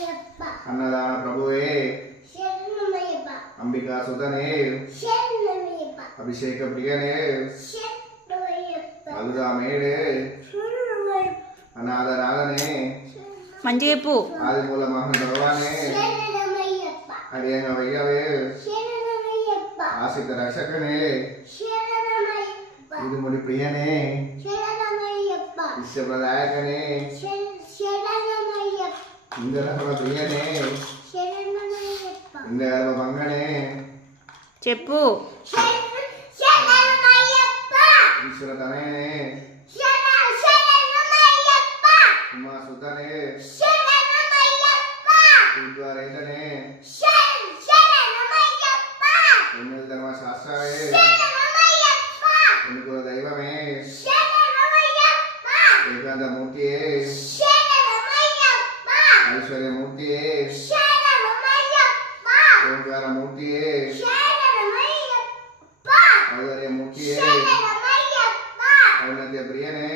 अन्नदान प्रभुवे अंबिका सुतने अभिषेक प्रियने अलुरामेडे अनाथ नादने मंजेपु आदिमूल महान भगवाने हरियंग वैयवे आसित रक्षकने इदुमुनि प्रियने विश्व प्रदायकने इंद्रधर्म प्रियने इंद्रगर्भ भंगने చెప్పు ईश्वर तनयने उमा सुतने उद्वारेतने उन्नत धर्म शास्त्रवे अनुकूल दैवमे एकांत मूर्तिये ऐश्वर्य मूर्तिये ओंकार मूर्तिये औदर्य मूर्तिये औन्नत्य प्रियने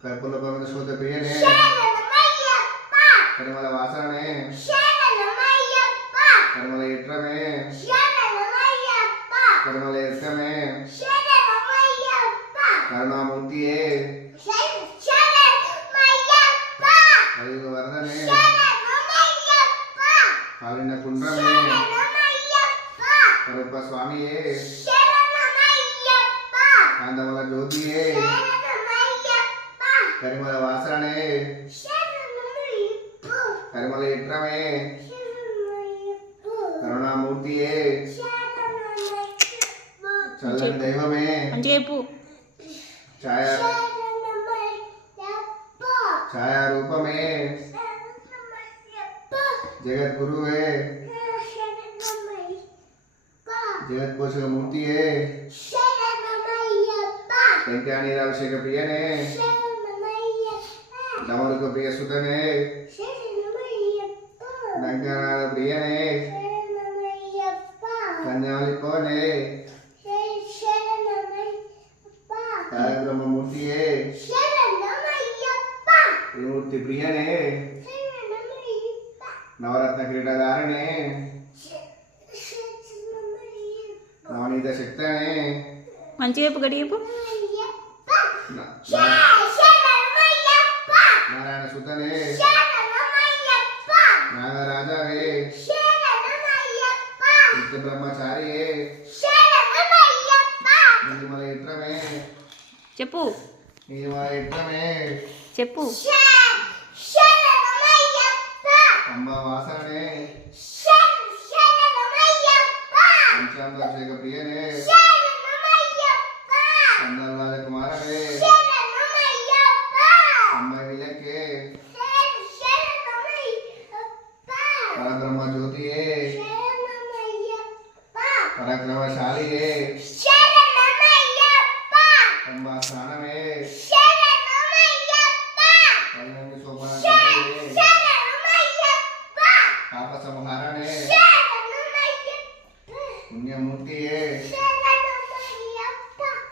कर्पूर पवित्र शोध प्रियने करिमल वासने करिमल इट्रमे करिमल इट्रमे करुणामूर्तिये कलियुग वरदने कालिन कुंड्रमे करुप स्वामिये कांदमल ज्योतिये करिमल वासने करिमल इट्रमे करुणामूर्तिये चल्లని दैवमे చెప్పు छाया रूपमे जगत गुरुवे जगत पोषक मूर्तिये संख्यानीराभिषेक प्रियने डमरुक प्रिय सुतने नंकनाद प्रियने कन्यालिपोने ब्रह्म मूर्तिये त्रिमूर्ति प्रियने नवरत्न क्रीडाधारणे नवनीत शक्तने మంచి చెప్పు గడి చెప్పు नारायण सुतने नागराजावे नित्य ब्रह्मचारिये निर्मल इट्रमे చెప్పు निर्मल इट्रमे చెప్పు अम्बा वासने पंचामृताभिषेक प्रियने चंदनलाल कुमारने अम्मा विलके परब्रह्म ज्योतिये पराक्रमशालिये अम्बा स्नानमे कलिनंदि शोभन पाप संहारणे पुण्यमूर्तिये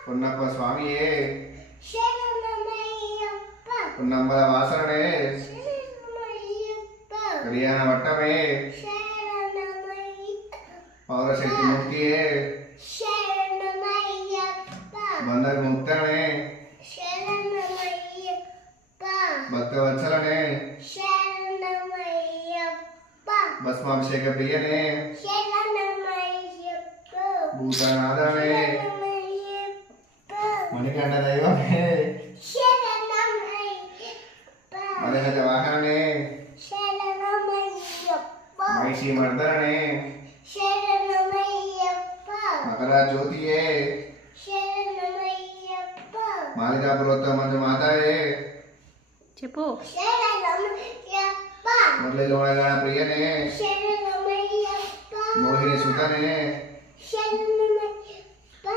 पुन्नप्प स्वामिये पुन्नंबल वासने कल्याण वट्टमे पौरशक्ति मूर्तिये बंधक मुक्तने भक्तवत्सलने भस्माभिषेक प्रियने भूतनादने मणिकंठ दैवमे मदगज वाहने महिषी मर्दने मकरा ज्योतिये मालिका पुरोत्तम मंजु माताये చెప్పు मुरली लोणगाण प्रियने मोहिनी सुतने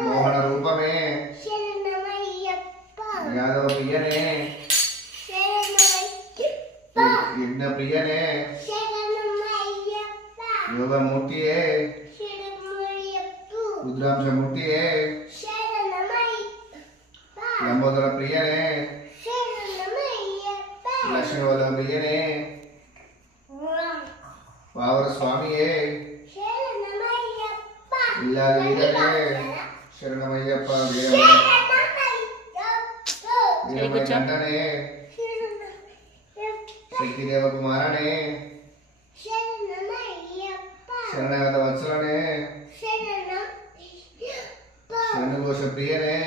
मोहन रूपमे यादव प्रियने यज्ञ प्रियने योग मूर्तिये रुद्रांश मूर्तिये लंबोदर प्रियने ಲಕ್ಷ್ಮೀವಲ್ಲಭ ಪ್ರಿಯನೇ ಪಾವನ ಸ್ವಾಮಿಯೇ ಇಲ್ಲಾದ ವೀರನೇ ಶರಣಮಯ್ಯಪ್ಪ ವೀರಮಣಿ ಶಕ್ತಿದೇವ ಕುಮಾರನೇ ಶರಣಾಗತ ವತ್ಸಲನೇ ಶರಣಘೋಷ ಪ್ರಿಯನೇ